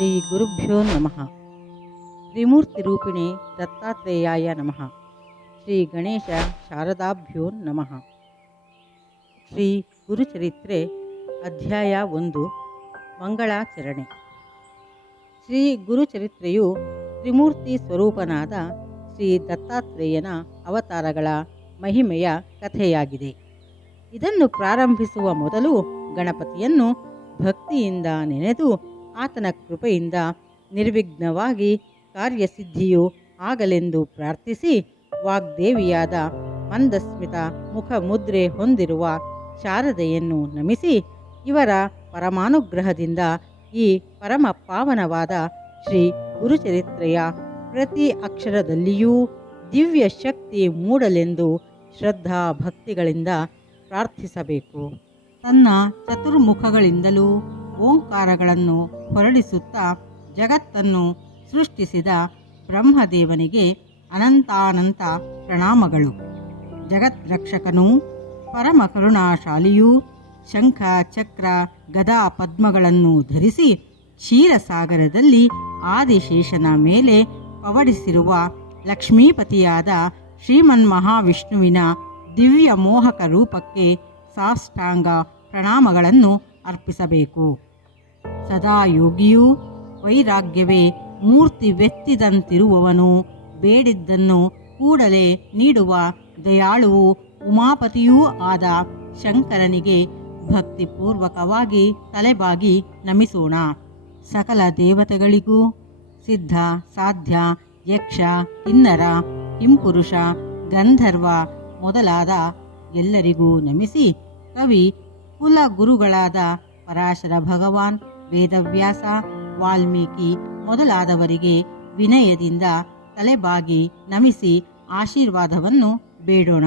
ಶ್ರೀ ಗುರುಭ್ಯೋ ನಮಃ. ತ್ರಿಮೂರ್ತಿರೂಪಿಣಿ ದತ್ತಾತ್ರೇಯಾಯ ನಮಃ. ಶ್ರೀ ಗಣೇಶ ಶಾರದಾಭ್ಯೋ ನಮಃ. ಶ್ರೀ ಗುರುಚರಿತ್ರೆ ಅಧ್ಯಾಯ ಒಂದು, ಮಂಗಳಾಚರಣೆ. ಶ್ರೀ ಗುರುಚರಿತ್ರೆಯು ತ್ರಿಮೂರ್ತಿ ಸ್ವರೂಪನಾದ ಶ್ರೀ ದತ್ತಾತ್ರೇಯನ ಅವತಾರಗಳ ಮಹಿಮೆಯ ಕಥೆಯಾಗಿದೆ. ಇದನ್ನು ಪ್ರಾರಂಭಿಸುವ ಮೊದಲು ಗಣಪತಿಯನ್ನು ಭಕ್ತಿಯಿಂದ ನೆನೆದು ಆತನ ಕೃಪೆಯಿಂದ ನಿರ್ವಿಘ್ನವಾಗಿ ಕಾರ್ಯಸಿದ್ಧಿಯು ಆಗಲೆಂದು ಪ್ರಾರ್ಥಿಸಿ ವಾಗ್ದೇವಿಯಾದ ಮಂದಸ್ಮಿತ ಮುಖಮುದ್ರೆ ಹೊಂದಿರುವ ಶಾರದೆಯನ್ನು ನಮಿಸಿ ಇವರ ಪರಮಾನುಗ್ರಹದಿಂದ ಈ ಪರಮ ಪಾವನವಾದ ಶ್ರೀ ಗುರುಚರಿತ್ರೆಯ ಪ್ರತಿ ಅಕ್ಷರದಲ್ಲಿಯೂ ದಿವ್ಯ ಶಕ್ತಿ ಮೂಡಲೆಂದು ಶ್ರದ್ಧಾ ಭಕ್ತಿಗಳಿಂದ ಪ್ರಾರ್ಥಿಸಬೇಕು. ತನ್ನ ಚತುರ್ಮುಖಗಳಿಂದಲೂ ಓಂಕಾರಗಳನ್ನು ಹೊರಡಿಸುತ್ತಾ ಜಗತ್ತನ್ನು ಸೃಷ್ಟಿಸಿದ ಬ್ರಹ್ಮದೇವನಿಗೆ ಅನಂತಾನಂತ ಪ್ರಣಾಮಗಳು. ಜಗದ್ರಕ್ಷಕನೂ ಪರಮ ಕರುಣಾಶಾಲಿಯೂ ಶಂಖ ಚಕ್ರ ಗದಾ ಪದ್ಮಗಳನ್ನು ಧರಿಸಿ ಕ್ಷೀರಸಾಗರದಲ್ಲಿ ಆದಿಶೇಷನ ಮೇಲೆ ಪವಡಿಸಿರುವ ಲಕ್ಷ್ಮೀಪತಿಯಾದ ಶ್ರೀಮನ್ ಮಹಾವಿಷ್ಣುವಿನ ದಿವ್ಯ ಮೋಹಕ ರೂಪಕ್ಕೆ ಸಾಷ್ಟಾಂಗ ಪ್ರಣಾಮಗಳನ್ನು ಅರ್ಪಿಸಬೇಕು. ಸದಾ ಯೋಗಿಯೂ ವೈರಾಗ್ಯವೇ ಮೂರ್ತಿ ಮೂರ್ತಿವೆತ್ತಿದಂತಿರುವವನು ಬೇಡಿದ್ದನ್ನು ಕೂಡಲೇ ನೀಡುವ ದಯಾಳುವು ಉಮಾಪತಿಯೂ ಆದ ಶಂಕರನಿಗೆ ಭಕ್ತಿಪೂರ್ವಕವಾಗಿ ತಲೆಬಾಗಿ ನಮಿಸೋಣ. ಸಕಲ ದೇವತೆಗಳಿಗೂ ಸಿದ್ಧ, ಸಾಧ್ಯ, ಯಕ್ಷ, ಕಿನ್ನರ ಹಿಂಪುರುಷ ಗಂಧರ್ವ ಮೊದಲಾದ ಎಲ್ಲರಿಗೂ ನಮಿಸಿ ಕವಿ ಕುಲ ಗುರುಗಳಾದ ಪರಾಶರ ಭಗವಾನ್ ವೇದವ್ಯಾಸ ವಾಲ್ಮೀಕಿ ಮೊದಲಾದವರಿಗೆ ವಿನಯದಿಂದ ತಲೆಬಾಗಿ ನಮಿಸಿ ಆಶೀರ್ವಾದವನ್ನು ಬೇಡೋಣ.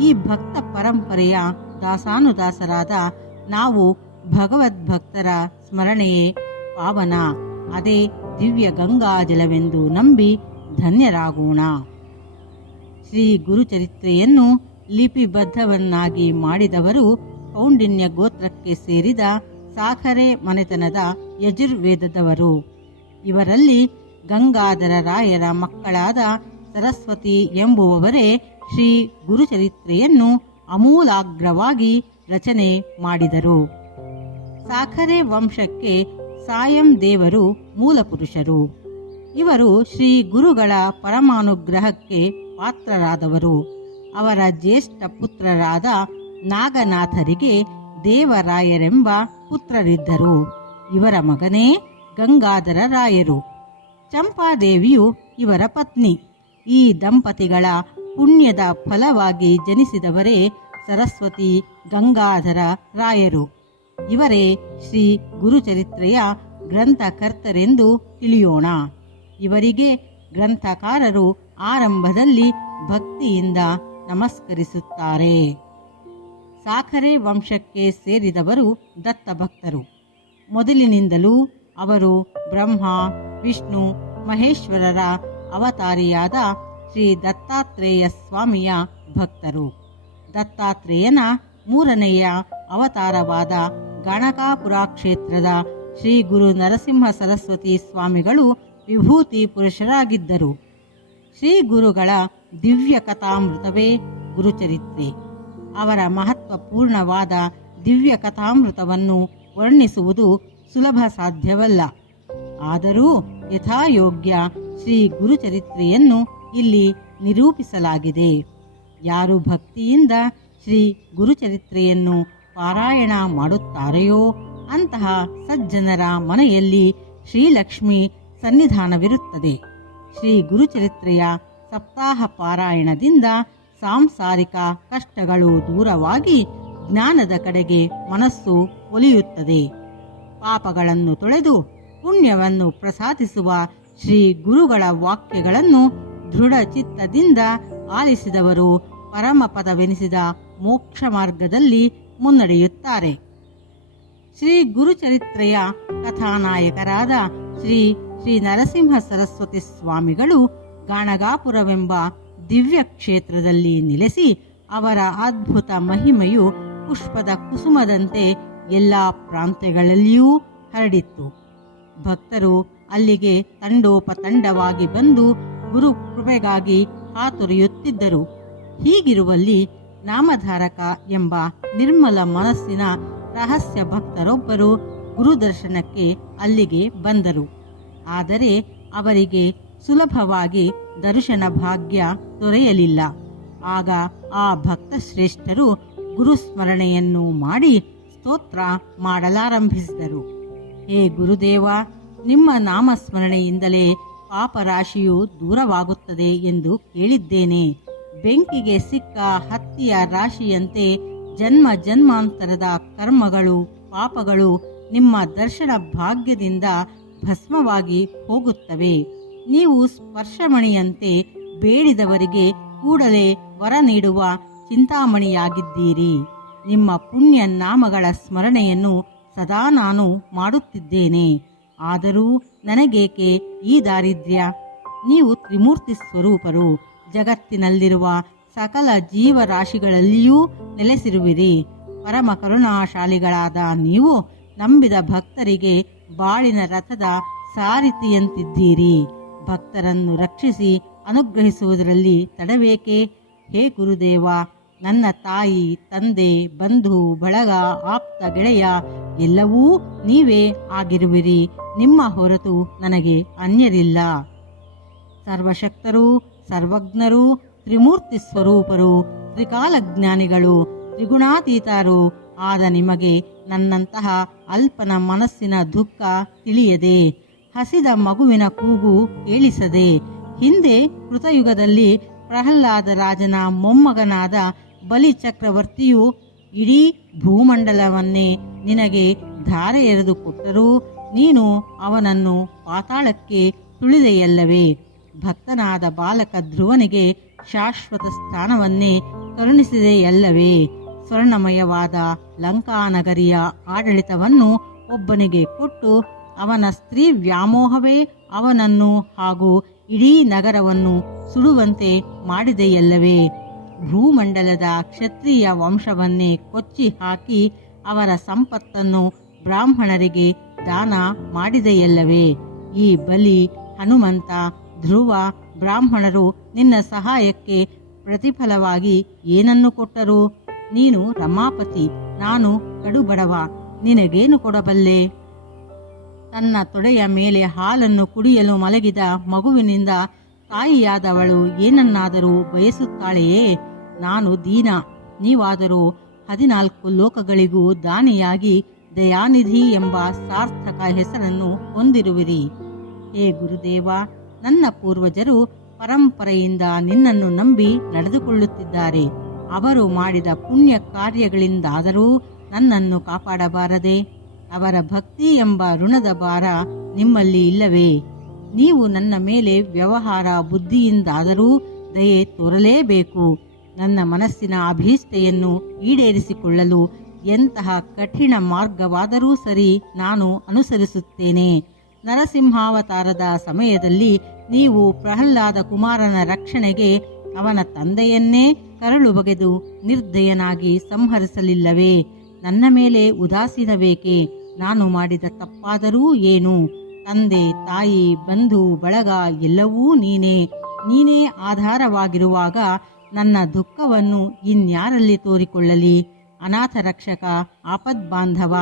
ಈ ಭಕ್ತ ಪರಂಪರೆಯ ದಾಸಾನುದಾಸರಾದ ನಾವು ಭಗವದ್ಭಕ್ತರ ಸ್ಮರಣೆಯೇ ಪಾವನ. ಅದೇ ದಿವ್ಯ ಗಂಗಾಜಲವೆಂದು ನಂಬಿ ಧನ್ಯರಾಗೋಣ. ಶ್ರೀ ಗುರುಚರಿತ್ರೆಯನ್ನು ಲಿಪಿಬದ್ಧವನ್ನಾಗಿ ಮಾಡಿದವರು ಕೌಂಡಿನ್ಯ ಗೋತ್ರಕ್ಕೆ ಸೇರಿದ ಸಾಖರೆ ಮನೆತನದ ಯಜುರ್ವೇದದವರು. ಇವರಲ್ಲಿ ಗಂಗಾಧರ ರಾಯರ ಮಕ್ಕಳಾದ ಸರಸ್ವತಿ ಎಂಬುವವರೇ ಶ್ರೀ ಗುರುಚರಿತ್ರೆಯನ್ನು ಅಮೂಲಾಗ್ರವಾಗಿ ರಚನೆ ಮಾಡಿದರು. ಸಾಖರೆ ವಂಶಕ್ಕೆ ಸಾಯಂ ದೇವರು ಮೂಲಪುರುಷರು. ಇವರು ಶ್ರೀ ಗುರುಗಳ ಪರಮಾನುಗ್ರಹಕ್ಕೆ ಪಾತ್ರರಾದವರು. ಅವರ ಜ್ಯೇಷ್ಠ ಪುತ್ರರಾದ ನಾಗನಾಥರಿಗೆ ದೇವರಾಯರೆಂಬ ಪುತ್ರರಿದ್ದರು. ಇವರ ಮಗನೇ ಗಂಗಾಧರ ರಾಯರು. ಚಂಪಾದೇವಿಯು ಇವರ ಪತ್ನಿ. ಈ ದಂಪತಿಗಳ ಪುಣ್ಯದ ಫಲವಾಗಿ ಜನಿಸಿದವರೇ ಸರಸ್ವತಿ ಗಂಗಾಧರ ರಾಯರು. ಇವರೇ ಶ್ರೀ ಗುರುಚರಿತ್ರೆಯ ಗ್ರಂಥಕರ್ತರೆಂದು ತಿಳಿಯೋಣ. ಇವರಿಗೆ ಗ್ರಂಥಕಾರರು ಆರಂಭದಲ್ಲಿ ಭಕ್ತಿಯಿಂದ ನಮಸ್ಕರಿಸುತ್ತಾರೆ. ಸಾಖರೆ ವಂಶಕ್ಕೆ ಸೇರಿದವರು ದತ್ತಭಕ್ತರು ಮೊದಲಿನಿಂದಲೂ ಅವರು ಬ್ರಹ್ಮ, ವಿಷ್ಣು, ಮಹೇಶ್ವರರ ಅವತಾರಿಯಾದ ಶ್ರೀ ದತ್ತಾತ್ರೇಯ ಸ್ವಾಮಿಯ ಭಕ್ತರು. ದತ್ತಾತ್ರೇಯನ ಮೂರನೆಯ ಅವತಾರವಾದ ಗಣಕಾಪುರ ಕ್ಷೇತ್ರದ ಶ್ರೀ ಗುರು ನರಸಿಂಹ ಸರಸ್ವತಿ ಸ್ವಾಮಿಗಳು ವಿಭೂತಿ ಪುರುಷರಾಗಿದ್ದರು. ಶ್ರೀ ಗುರುಗಳ ದಿವ್ಯ ಕಥಾಮೃತವೇ ಗುರುಚರಿತ್ರೆ. ಅವರ ಮಹತ್ವಪೂರ್ಣವಾದ ದಿವ್ಯ ಕಥಾಮೃತವನ್ನು ವರ್ಣಿಸುವುದು ಸುಲಭ ಸಾಧ್ಯವಲ್ಲ. ಆದರೂ ಯಥಾಯೋಗ್ಯ ಶ್ರೀ ಗುರುಚರಿತ್ರೆಯನ್ನು ಇಲ್ಲಿ ನಿರೂಪಿಸಲಾಗಿದೆ. ಯಾರು ಭಕ್ತಿಯಿಂದ ಶ್ರೀ ಗುರುಚರಿತ್ರೆಯನ್ನು ಪಾರಾಯಣ ಮಾಡುತ್ತಾರೆಯೋ ಅಂತಹ ಸಜ್ಜನರ ಮನೆಯಲ್ಲಿ ಶ್ರೀಲಕ್ಷ್ಮಿ ಸನ್ನಿಧಾನವಿರುತ್ತದೆ. ಶ್ರೀ ಗುರುಚರಿತ್ರೆಯ ಸಪ್ತಾಹ ಪಾರಾಯಣದಿಂದ ಸಾಂಸಾರಿಕ ಕಷ್ಟಗಳು ದೂರವಾಗಿ ಜ್ಞಾನದ ಕಡೆಗೆ ಮನಸ್ಸು ಒಲಿಯುತ್ತದೆ. ಪಾಪಗಳನ್ನು ತೊಳೆದು ಪುಣ್ಯವನ್ನು ಪ್ರಸಾದಿಸುವ ಶ್ರೀ ಗುರುಗಳ ವಾಕ್ಯಗಳನ್ನು ದೃಢ ಚಿತ್ತದಿಂದ ಆಲಿಸಿದವರು ಪರಮಪದವೆನಿಸಿದ ಮೋಕ್ಷ ಮಾರ್ಗದಲ್ಲಿ ಮುನ್ನಡೆಯುತ್ತಾರೆ. ಶ್ರೀ ಗುರುಚರಿತ್ರೆಯ ಕಥಾನಾಯಕರಾದ ಶ್ರೀ ಶ್ರೀ ನರಸಿಂಹ ಸರಸ್ವತಿ ಸ್ವಾಮಿಗಳು ಗಾಣಗಾಪುರವೆಂಬ ದಿವ್ಯ ಕ್ಷೇತ್ರದಲ್ಲಿ ನೆಲೆಸಿ ಅವರ ಅದ್ಭುತ ಮಹಿಮೆಯು ಪುಷ್ಪದ ಕುಸುಮದಂತೆ ಎಲ್ಲ ಪ್ರಾಂತ್ಯಗಳಲ್ಲಿಯೂ ಹರಡಿತ್ತು. ಭಕ್ತರು ಅಲ್ಲಿಗೆ ತಂಡೋಪತಂಡವಾಗಿ ಬಂದು ಗುರು ಕೃಪೆಗಾಗಿ ಹಾತೊರೆಯುತ್ತಿದ್ದರು ಹೀಗಿರುವಲ್ಲಿ ನಾಮಧಾರಕ ಎಂಬ ನಿರ್ಮಲ ಮನಸ್ಸಿನ ರಹಸ್ಯ ಭಕ್ತರೊಬ್ಬರು ಗುರುದರ್ಶನಕ್ಕೆ ಅಲ್ಲಿಗೆ ಬಂದರು. ಆದರೆ ಅವರಿಗೆ ಸುಲಭವಾಗಿ ದರ್ಶನ ಭಾಗ್ಯ ದೊರೆಯಲಿಲ್ಲ. ಆಗ ಆ ಭಕ್ತ ಶ್ರೇಷ್ಠರು ಗುರುಸ್ಮರಣೆಯನ್ನು ಮಾಡಿ ಸ್ತೋತ್ರ ಮಾಡಲಾರಂಭಿಸಿದರು. ಹೇ ಗುರುದೇವ, ನಿಮ್ಮ ನಾಮಸ್ಮರಣೆಯಿಂದಲೇ ಪಾಪರಾಶಿಯು ದೂರವಾಗುತ್ತದೆ ಎಂದು ಕೇಳಿದ್ದೇನೆ. ಬೆಂಕಿಗೆ ಸಿಕ್ಕ ಹತ್ತಿಯ ರಾಶಿಯಂತೆ ಜನ್ಮ ಜನ್ಮಾಂತರದ ಕರ್ಮಗಳು, ಪಾಪಗಳು ನಿಮ್ಮ ದರ್ಶನ ಭಾಗ್ಯದಿಂದ ಭಸ್ಮವಾಗಿ ಹೋಗುತ್ತವೆ. ನೀವು ಸ್ಪರ್ಶಮಣಿಯಂತೆ ಬೇಡಿದವರಿಗೆ ಕೂಡಲೇ ವರ ನೀಡುವ ಚಿಂತಾಮಣಿಯಾಗಿದ್ದೀರಿ. ನಿಮ್ಮ ಪುಣ್ಯ ನಾಮಗಳ ಸ್ಮರಣೆಯನ್ನು ಸದಾ ನಾನು ಮಾಡುತ್ತಿದ್ದೇನೆ. ಆದರೂ ನನಗೇಕೆ ಈ ದಾರಿದ್ರ್ಯ? ನೀವು ತ್ರಿಮೂರ್ತಿ ಸ್ವರೂಪರು. ಜಗತ್ತಿನಲ್ಲಿರುವ ಸಕಲ ಜೀವರಾಶಿಗಳಲ್ಲಿಯೂ ನೆಲೆಸಿರುವಿರಿ. ಪರಮ ಕರುಣಾಶಾಲಿಗಳಾದ ನೀವು ನಂಬಿದ ಭಕ್ತರಿಗೆ ಬಾಳಿನ ರಥದ ಸಾರಿತಿಯಂತಿದ್ದೀರಿ. ಭಕ್ತರನ್ನು ರಕ್ಷಿಸಿ ಅನುಗ್ರಹಿಸುವುದರಲ್ಲಿ ತಡಬೇಕೆ ಹೇ ಗುರುದೇವ, ನನ್ನ ತಾಯಿ, ತಂದೆ, ಬಂಧು, ಬಳಗ, ಆಪ್ತ, ಗೆಳೆಯ, ಎಲ್ಲವೂ ನೀವೇ ಆಗಿರುವಿರಿ. ನಿಮ್ಮ ಹೊರತು ನನಗೆ ಅನ್ಯರಿಲ್ಲ. ಸರ್ವಶಕ್ತರು, ಸರ್ವಜ್ಞರು, ತ್ರಿಮೂರ್ತಿ ಸ್ವರೂಪರು, ತ್ರಿಕಾಲಜ್ಞಾನಿಗಳು, ತ್ರಿಗುಣಾತೀತರು, ಆದ ನಿಮಗೆ ನನ್ನಂತಹ ಅಲ್ಪನ ಮನಸ್ಸಿನ ದುಃಖ ತಿಳಿಯದೆ ಹಸಿದ ಮಗುವಿನ ಕೂಗು ಕೇಳಿಸದೆ ಹಿಂದೆ ಕೃತಯುಗದಲ್ಲಿ ಪ್ರಹ್ಲಾದ ರಾಜನ ಮೊಮ್ಮಗನಾದ ಬಲಿ ಚಕ್ರವರ್ತಿಯು ಇಡೀ ಭೂಮಂಡಲವನ್ನೇ ನಿನಗೆ ಧಾರೆ ಎರೆದು ಕೊಟ್ಟರೂ ನೀನು ಅವನನ್ನು ಪಾತಾಳಕ್ಕೆ ತುಳಿದೆಯಲ್ಲವೇ? ಭಕ್ತನಾದ ಬಾಲಕ ಧ್ರುವನಿಗೆ ಶಾಶ್ವತ ಸ್ಥಾನವನ್ನೇ ಕರುಣಿಸಿದೆಯಲ್ಲವೇ? ಸ್ವರ್ಣಮಯವಾದ ಲಂಕಾನಗರಿಯ ಆಡಳಿತವನ್ನು ಒಬ್ಬನಿಗೆ ಕೊಟ್ಟು ಅವನ ಸ್ತ್ರೀ ವ್ಯಾಮೋಹವೇ ಅವನನ್ನು ಹಾಗೂ ಇಡೀ ನಗರವನ್ನು ಸುಡುವಂತೆ ಮಾಡಿದೆಯಲ್ಲವೇ? ಭೂಮಂಡಲದ ಕ್ಷತ್ರಿಯ ವಂಶವನ್ನೇ ಕೊಚ್ಚಿ ಹಾಕಿ ಅವರ ಸಂಪತ್ತನ್ನು ಬ್ರಾಹ್ಮಣರಿಗೆ ದಾನ ಮಾಡಿದೆಯಲ್ಲವೇ? ಈ ಬಲಿ, ಹನುಮಂತ, ಧ್ರುವ ಬ್ರಾಹ್ಮಣರು ನಿನ್ನ ಸಹಾಯಕ್ಕೆ ಪ್ರತಿಫಲವಾಗಿ ಏನನ್ನು ಕೊಟ್ಟರು? ನೀನು ರಮಾಪತಿ, ನಾನು ಕಡುಬಡವ, ನಿನಗೇನು ಕೊಡಬಲ್ಲೆ? ತನ್ನ ತೊಡೆಯ ಮೇಲೆ ಹಾಲನ್ನು ಕುಡಿಯಲು ಮಲಗಿದ ಮಗುವಿನಿಂದ ತಾಯಿಯಾದವಳು ಏನನ್ನಾದರೂ ಬಯಸುತ್ತಾಳೆಯೇ? ನಾನು ದೀನ. ನೀವಾದರೂ ಹದಿನಾಲ್ಕು ಲೋಕಗಳಿಗೂ ದಾನಿಯಾಗಿ ದಯಾನಿಧಿ ಎಂಬ ಸಾರ್ಥಕ ಹೆಸರನ್ನು ಹೊಂದಿರುವಿರಿ. ಹೇ ಗುರುದೇವ, ನನ್ನ ಪೂರ್ವಜರು ಪರಂಪರೆಯಿಂದ ನಿನ್ನನ್ನು ನಂಬಿ ನಡೆದುಕೊಳ್ಳುತ್ತಿದ್ದಾರೆ. ಅವರು ಮಾಡಿದ ಪುಣ್ಯ ಕಾರ್ಯಗಳಿಂದಾದರೂ ನನ್ನನ್ನು ಕಾಪಾಡಬಾರದೆ. ಅವರ ಭಕ್ತಿ ಎಂಬ ಋಣದ ಭಾರ ನಿಮ್ಮಲ್ಲಿ ಇಲ್ಲವೇ? ನೀವು ನನ್ನ ಮೇಲೆ ವ್ಯವಹಾರ ಬುದ್ಧಿಯಿಂದಾದರೂ ದಯೆ ತೋರಲೇಬೇಕು. ನನ್ನ ಮನಸ್ಸಿನ ಅಭೀಷ್ಟೆಯನ್ನು ಈಡೇರಿಸಿಕೊಳ್ಳಲು ಎಂತಹ ಕಠಿಣ ಮಾರ್ಗವಾದರೂ ಸರಿ ನಾನು ಅನುಸರಿಸುತ್ತೇನೆ. ನರಸಿಂಹಾವತಾರದ ಸಮಯದಲ್ಲಿ ನೀವು ಪ್ರಹ್ಲಾದ ಕುಮಾರನ ರಕ್ಷಣೆಗೆ ಅವನ ತಂದೆಯನ್ನೇ ಕರಳು ಬಗೆದು ನಿರ್ದಯನಾಗಿ ಸಂಹರಿಸಲಿಲ್ಲವೇ? ನನ್ನ ಮೇಲೆ ಉದಾಸೀನಬೇಕೆ ನಾನು ಮಾಡಿದ ತಪ್ಪಾದರೂ ಏನು? ತಂದೆ, ತಾಯಿ, ಬಂಧು, ಬಳಗ ಎಲ್ಲವೂ ನೀನೇ. ನೀನೇ ಆಧಾರವಾಗಿರುವಾಗ ನನ್ನ ದುಃಖವನ್ನು ಇನ್ಯಾರಲ್ಲಿ ತೋರಿಕೊಳ್ಳಲಿ? ಅನಾಥ ರಕ್ಷಕ, ಆಪದ್ಬಾಂಧವ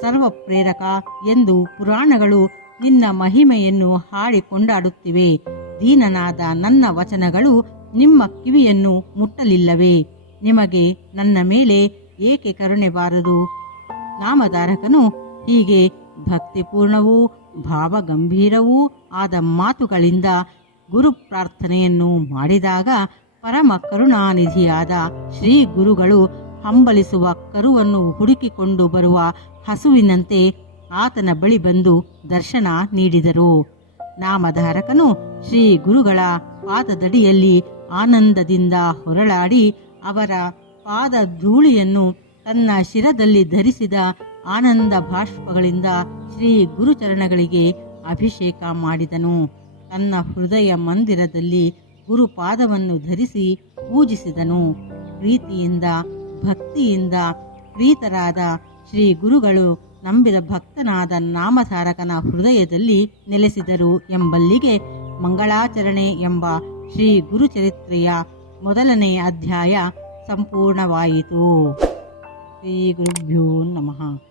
ಸರ್ವ ಪ್ರೇರಕ ಎಂದು ಪುರಾಣಗಳು ನಿನ್ನ ಮಹಿಮೆಯನ್ನು ಹಾಡಿ ಕೊಂಡಾಡುತ್ತಿವೆ. ದೀನನಾದ ನನ್ನ ವಚನಗಳು ನಿಮ್ಮ ಕಿವಿಯನ್ನು ಮುಟ್ಟಲಿಲ್ಲವೇ? ನಿಮಗೆ ನನ್ನ ಮೇಲೆ ಏಕೆ ಕರುಣೆ ಬಾರದು? ನಾಮಧಾರಕನು ಹೀಗೆ ಭಕ್ತಿಪೂರ್ಣವೂ, ಭಾವಗಂಭೀರವೂ ಆದ ಮಾತುಗಳಿಂದ ಗುರು ಪ್ರಾರ್ಥನೆಯನ್ನು ಮಾಡಿದಾಗ ಪರಮ ಕರುಣಾನಿಧಿಯಾದ ಶ್ರೀ ಗುರುಗಳು ಹಂಬಲಿಸುವ ಕರುವನ್ನು ಹುಡುಕಿಕೊಂಡು ಬರುವ ಹಸುವಿನಂತೆ ಆತನ ಬಳಿ ಬಂದು ದರ್ಶನ ನೀಡಿದರು. ನಾಮಧಾರಕನು ಶ್ರೀ ಗುರುಗಳ ಪಾದದಡಿಯಲ್ಲಿ ಆನಂದದಿಂದ ಹೊರಳಾಡಿ ಅವರ ಪಾದ ಧೂಳಿಯನ್ನು ತನ್ನ ಶಿರದಲ್ಲಿ ಧರಿಸಿದ ಆನಂದ ಬಾಷ್ಪಗಳಿಂದ ಶ್ರೀ ಗುರುಚರಣಗಳಿಗೆ ಅಭಿಷೇಕ ಮಾಡಿದನು. ತನ್ನ ಹೃದಯ ಮಂದಿರದಲ್ಲಿ ಗುರುಪಾದವನ್ನು ಧರಿಸಿ ಪೂಜಿಸಿದನು. ಪ್ರೀತಿಯಿಂದ, ಭಕ್ತಿಯಿಂದ ಪ್ರೀತರಾದ ಶ್ರೀ ಗುರುಗಳು ನಂಬಿದ ಭಕ್ತನಾದ ನಾಮಧಾರಕನ ಹೃದಯದಲ್ಲಿ ನೆಲೆಸಿದರು ಎಂಬಲ್ಲಿಗೆ ಮಂಗಳಾಚರಣೆ ಎಂಬ ಶ್ರೀ ಗುರುಚರಿತ್ರೆಯ ಮೊದಲನೇ ಅಧ್ಯಾಯ ಸಂಪೂರ್ಣವಾಯಿತು. ಶ್ರೀ ಗುರುಭ್ಯೋ ನಮಃ.